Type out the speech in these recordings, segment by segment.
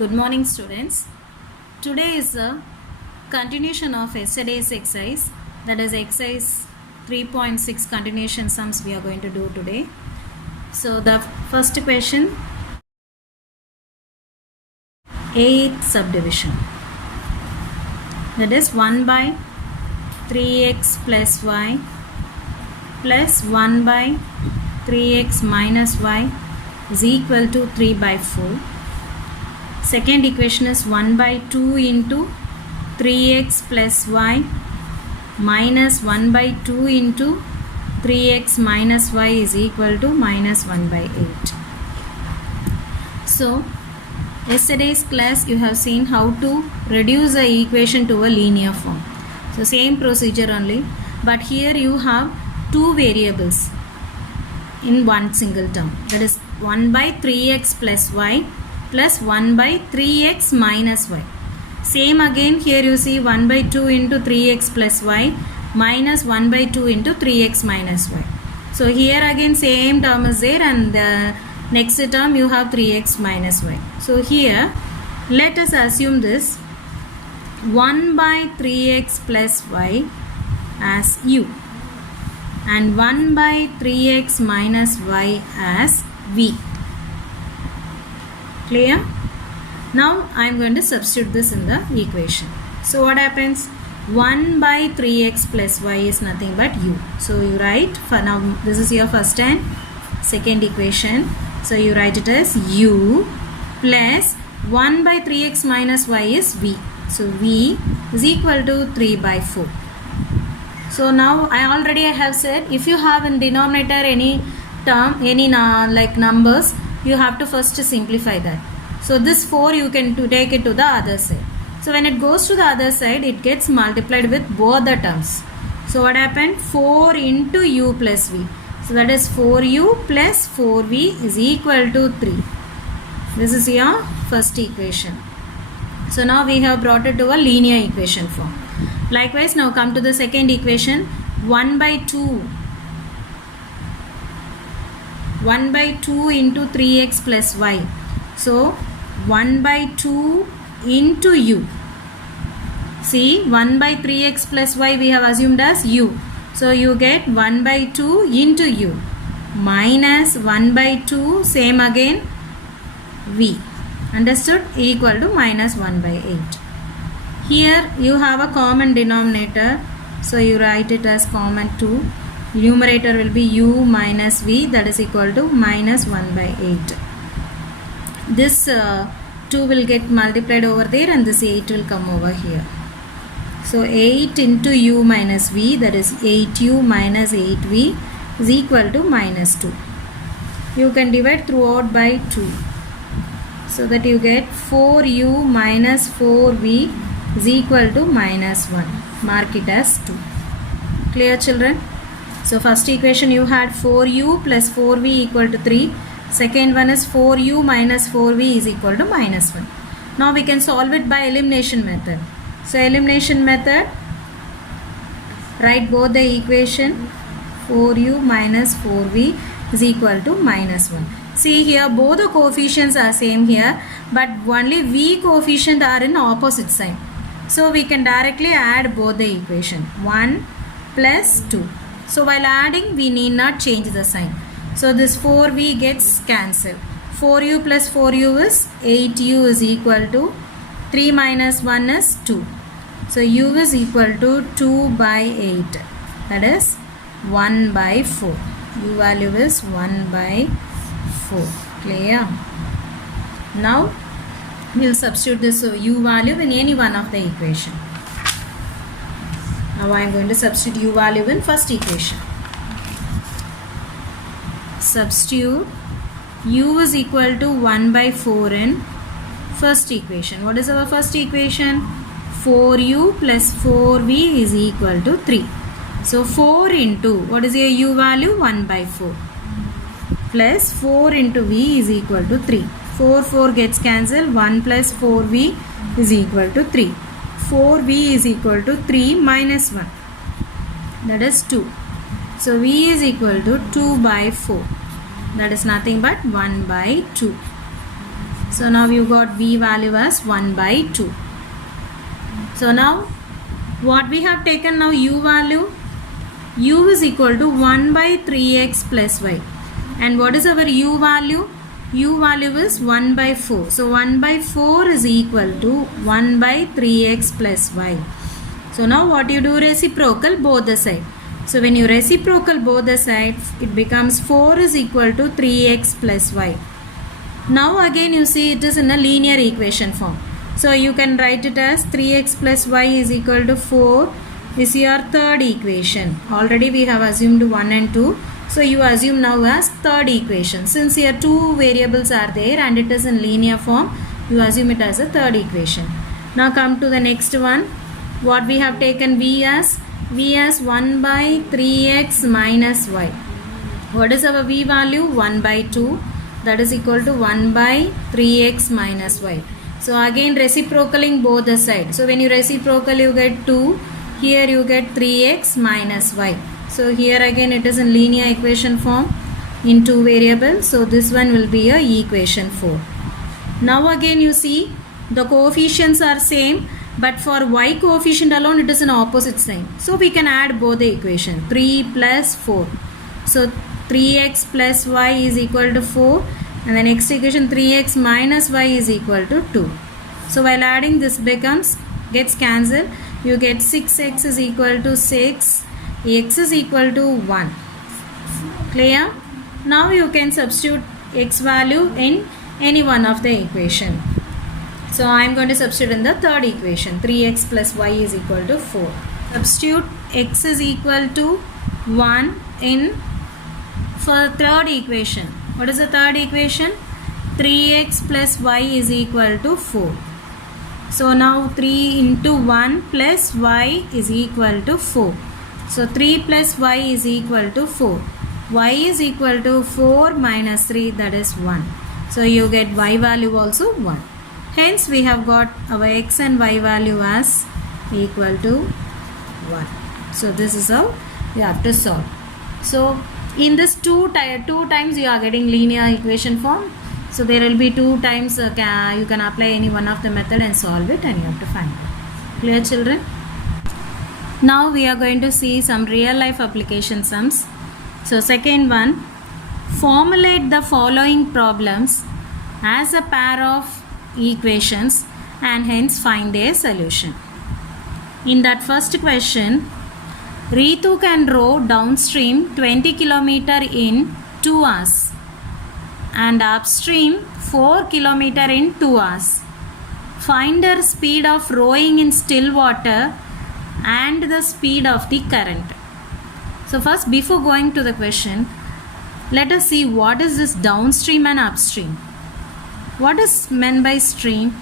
Good morning, students. Today is a continuation of yesterday's exercise, that is exercise 3.6 continuation sums we are going to do today. So the first question, 8th subdivision, that is 1 by 3x plus y plus 1 by 3x minus y is equal to 3 by 4. Second equation is 1 by 2 into 3x plus y minus 1 by 2 into 3x minus y is equal to minus 1 by 8. So, yesterday's class you have seen how to reduce a equation to a linear form. So, same procedure only, but here you have two variables in one single term, that is 1 by 3x plus y plus 1 by 3x minus y. Same again, here you see 1 by 2 into 3x plus y minus 1 by 2 into 3x minus y. So here again same term is there, and the next term you have 3x minus y. So here let us assume this 1 by 3x plus y as u and 1 by 3x minus y as v. Clear? Now I am going to substitute this in the equation. So what happens? 1 by 3x plus y is nothing but u. So you write, for now this is your first and second equation. So you write it as u plus 1 by 3x minus y is v. So v is equal to 3 by 4. So now I have said, if you have in denominator any term, any like numbers, you have to first simplify that. So this 4 you can take it to the other side. So when it goes to the other side, it gets multiplied with both the terms. So what happened? 4 into u plus v. So that is 4u plus 4v is equal to 3. This is your first equation. So now we have brought it to a linear equation form. Likewise, now come to the second equation, 1 by 2. 1 by 2 into 3x plus y. So 1 by 2 into u. See, 1 by 3x plus y we have assumed as u. So you get 1 by 2 into u minus 1 by 2, same again, v. Understood? Equal to minus 1 by 8. Here you have a common denominator. So you write it as common 2. Numerator will be u minus v, that is equal to minus 1 by 8. This 2 will get multiplied over there and this 8 will come over here. So 8 into u minus v, that is 8u minus 8v is equal to minus 2. You can divide throughout by 2. So that you get 4u minus 4v is equal to minus 1. Mark it as 2. Clear, children? So first equation you had 4u plus 4v equal to 3. Second one is 4u minus 4v is equal to minus 1. Now we can solve it by elimination method. So elimination method, write both the equation, 4u minus 4v is equal to minus 1. See here both the coefficients are same here, but only v coefficient are in opposite sign. So we can directly add both the equation, 1 plus 2. So while adding, we need not change the sign. So this 4v gets cancelled. 4u plus 4u is 8u is equal to 3 minus 1 is 2. So u is equal to 2 by 8. That is 1 by 4. U value is 1 by 4. Clear? Now we will substitute this u value in any one of the equation. Now I am going to substitute u value in first equation. Substitute u is equal to 1 by 4 in first equation. What is our first equation? 4u plus 4v is equal to 3. So 4 into, what is your u value? 1 by 4 plus 4 into v is equal to 3. 4 gets cancelled. 1 plus 4v is equal to 3. 4v is equal to 3 minus 1, that is 2. So v is equal to 2 by 4. That is nothing but 1 by 2. So now you got V value as 1 by 2. So now what we have taken now, U value? U is equal to 1 by 3x plus y. And what is our U value? U value is 1 by 4. So 1 by 4 is equal to 1 by 3x plus y. So now what you do? Reciprocal both the sides. So when you reciprocal both the sides, it becomes 4 is equal to 3x plus y. Now again you see it is in a linear equation form. So you can write it as 3x plus y is equal to 4 is your third equation. Already we have assumed 1 and 2. So you assume now as third equation. Since here two variables are there and it is in linear form, you assume it as a third equation. Now come to the next one. What we have taken V as 1 by 3x minus y. What is our V value? 1 by 2. That is equal to 1 by 3x minus y. So again reciprocaling both the sides. So when you reciprocal you get 2. Here you get 3x minus y. So here again it is in linear equation form in two variables. So this one will be a equation 4. Now again you see the coefficients are same, but for y coefficient alone it is an opposite sign. So we can add both the equation 3 plus 4. So 3x plus y is equal to 4 and the next equation 3x minus y is equal to 2. So while adding this gets cancelled. You get 6x is equal to 6, x is equal to 1. Clear? Now you can substitute x value in any one of the equation. So I am going to substitute in the third equation. 3x plus y is equal to 4. Substitute x is equal to 1 in for third equation. What is the third equation? 3x plus y is equal to 4. So now 3 into 1 plus y is equal to 4. So 3 plus y is equal to 4. Y is equal to 4 minus 3, that is 1. So you get y value also 1. Hence we have got our x and y value as equal to 1. So this is how you have to solve. So in this two times you are getting linear equation form. So there will be 2 times you can apply any one of the method and solve it, and you have to find it. Clear, children? Now we are going to see some real life application sums. So second one, formulate the following problems as a pair of equations and hence find their solution. In that first question, Ritu can row downstream 20 km in 2 hours and upstream 4 km in 2 hours. Find her speed of rowing in still water and the speed of the current. So first, before going to the question, let us see what is this downstream and upstream. What is meant by stream?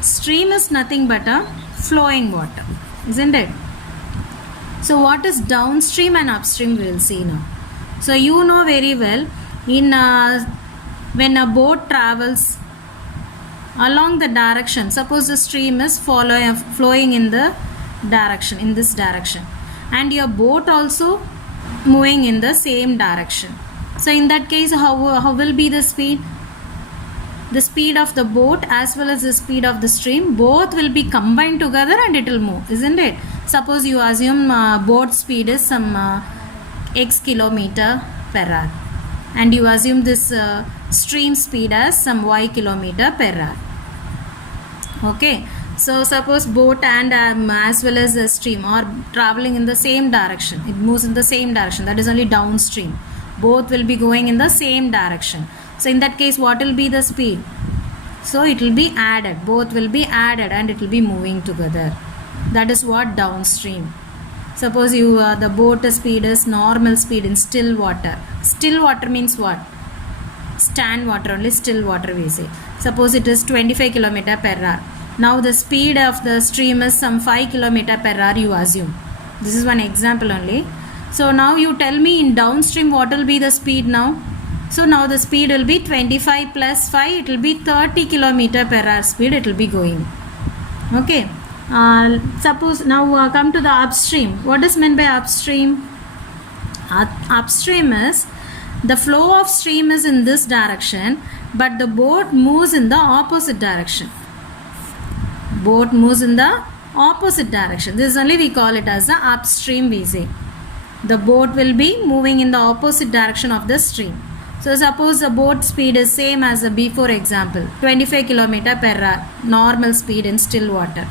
Stream is nothing but a flowing water, isn't it? So what is downstream and upstream, we will see now. So you know very well, when a boat travels along the direction, suppose the stream is flowing in the direction, in this direction, and your boat also moving in the same direction. So in that case, how will be the speed? The speed of the boat as well as the speed of the stream, both will be combined together and it will move, isn't it? Suppose you assume boat speed is some x kilometer per hour, and you assume this stream speed as some y kilometer per hour. Okay, so suppose boat and as well as the stream are traveling in the same direction. It moves in the same direction. That is only downstream. Both will be going in the same direction. So in that case, what will be the speed? So it will be added. Both will be added and it will be moving together. That is what downstream. Suppose the boat speed is normal speed in still water. Still water means what? Stand water, only still water we say. Suppose it is 25 km per hour. Now the speed of the stream is some 5 km per hour, you assume. This is one example only. So now you tell me in downstream what will be the speed now. So now the speed will be 25 plus 5, it will be 30 km per hour speed it will be going. Okay. Suppose now come to the upstream. What is meant by upstream? Upstream is The flow of stream is in this direction, but the boat moves in the opposite direction. Boat moves in the opposite direction. This only we call it as the upstream, we say. The boat will be moving in the opposite direction of the stream. So suppose the boat speed is same as the before example, 25 km per hour, normal speed in still water.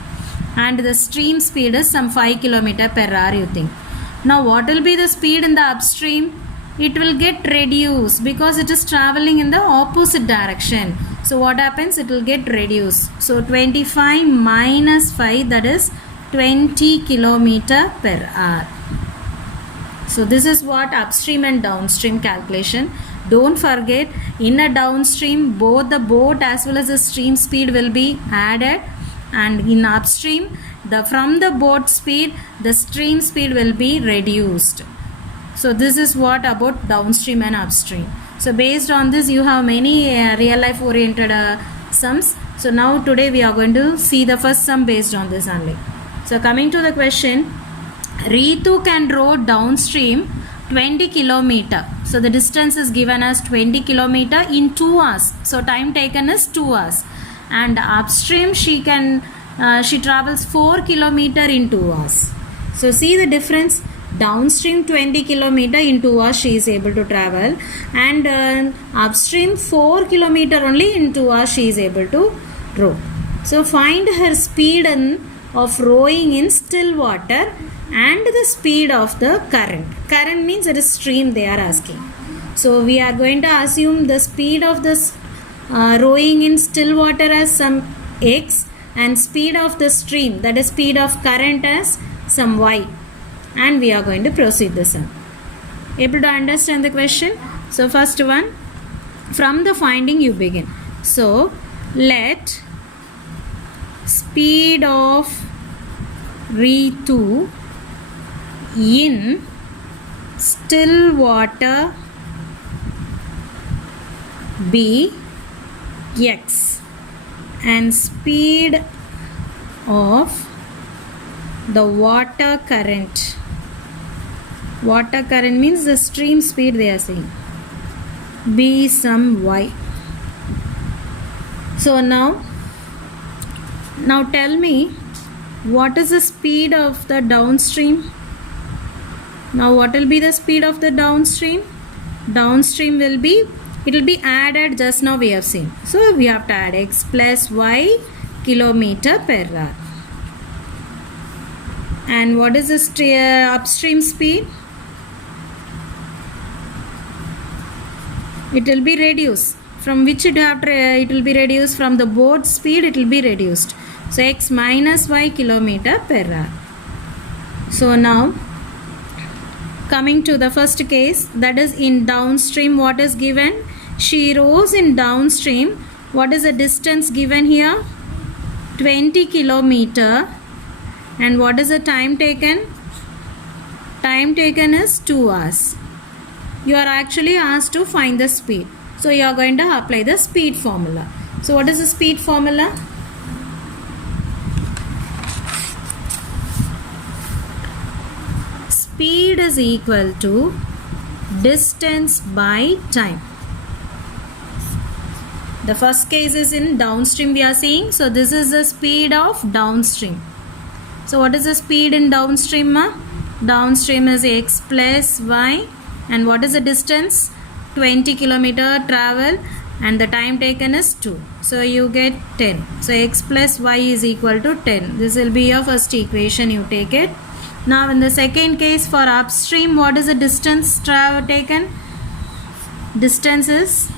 And the stream speed is some 5 km per hour, you think. Now what will be the speed in the upstream? It will get reduced because it is traveling in the opposite direction. So what happens? It will get reduced. So 25 minus 5, that is 20 km per hour. So this is what upstream and downstream calculation. Don't forget, in a downstream, both the boat as well as the stream speed will be added, and in upstream, from the boat speed, the stream speed will be reduced. So this is what about downstream and upstream. So based on this, you have many real life oriented sums. So now today we are going to see the first sum based on this only. So coming to the question, Ritu can row downstream 20 km. So the distance is given as 20 km in 2 hours. So time taken is 2 hours. And upstream she travels 4 km in 2 hours. So see the difference. Downstream 20 km in 2 hours she is able to travel, and upstream 4 km only in 2 hours she is able to row. So find her speed of rowing in still water and the speed of the current. Current means it is stream they are asking. So we are going to assume the speed of this rowing in still water as some x, and speed of the stream, that is speed of current, as some y. And we are going to proceed the sum. Able to understand the question? So first one, from the finding you begin. So let speed of Ritu in still water be x, and speed of the water current means the stream speed they are saying, be some y. So now tell me, what is the speed of the downstream? Now what will be the speed of the downstream? Downstream will be, it will be added, just now we have seen. So we have to add x plus y km per hour. And what is the upstream speed? It will be reduced. From which it will be reduced? From the boat speed it will be reduced. So x minus y km per hour. So now coming to the first case, that is in downstream, what is given? She rows in downstream. What is the distance given here? 20 km. And what is the time taken? Time taken is 2 hours. You are actually asked to find the speed. So you are going to apply the speed formula. So what is the speed formula? Speed is equal to distance by time. The first case is in downstream we are seeing. So this is the speed of downstream. So what is the speed in downstream? Downstream is x plus y. And what is the distance? 20 km travel, and the time taken is 2. So you get 10. So x plus y is equal to 10. This will be your first equation, you take it. Now in the second case for upstream, what is the distance taken? Distance is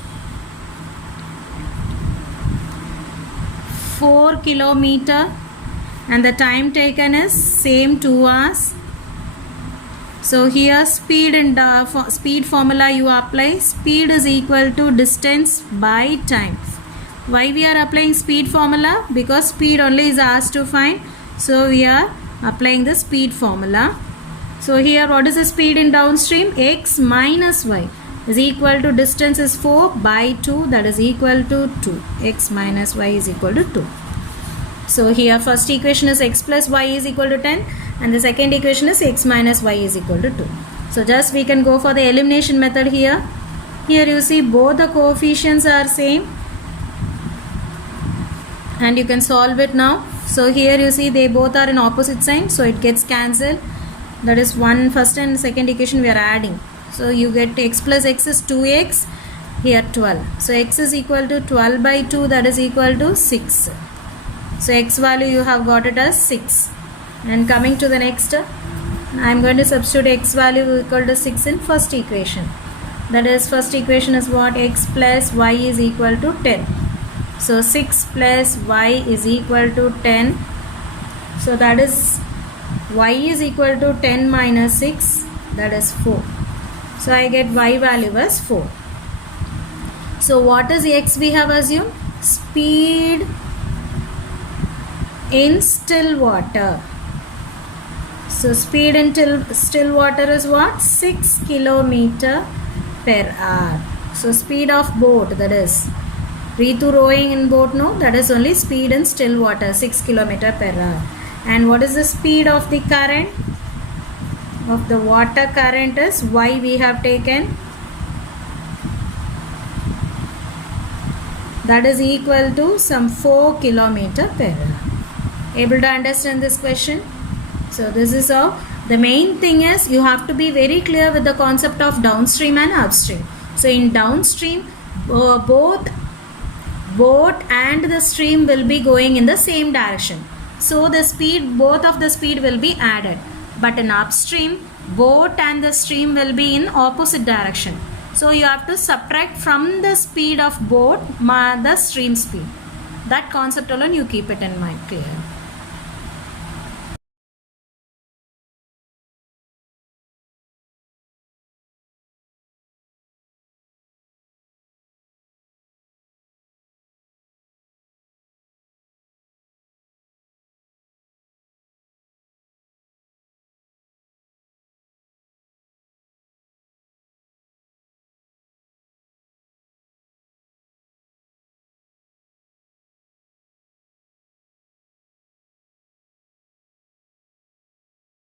4 km, and the time taken is same 2 hours. So here speed and speed formula you apply. Speed is equal to distance by time. Why we are applying speed formula? Because speed only is asked to find. So we are applying the speed formula. So here what is the speed in downstream? X minus y is equal to distance is 4 by 2, that is equal to 2. X minus y is equal to 2. So here first equation is x plus y is equal to 10, and the second equation is x minus y is equal to 2. So just we can go for the elimination method here. Here you see both the coefficients are same, and you can solve it now. So here you see they both are in opposite sign, so it gets cancelled. That is one first and second equation we are adding. So you get x plus x is 2x, here 12. So x is equal to 12 by 2, that is equal to 6. So x value you have got it as 6. And coming to the next, I am going to substitute x value equal to 6 in first equation. That is, first equation is what? X plus y is equal to 10. So 6 plus y is equal to 10. So that is y is equal to 10 minus 6, that is 4. So I get y value as 4. So what is x we have assumed? Speed in still water. So speed in still water is what? 6 kilometer per hour. So speed of boat, that is Ritu rowing in boat, no, that is only speed in still water, 6 kilometer per hour. And what is the speed of the current? Of the water current is y we have taken. That is equal to some 4 kilometer per hour. Able to understand this question? So this is how. The main thing is you have to be very clear with the concept of downstream and upstream. So in downstream, both boat and the stream will be going in the same direction. So the speed, both of the speed will be added. But in upstream, boat and the stream will be in opposite direction. So you have to subtract from the speed of boat the stream speed. That concept alone you keep it in mind clear.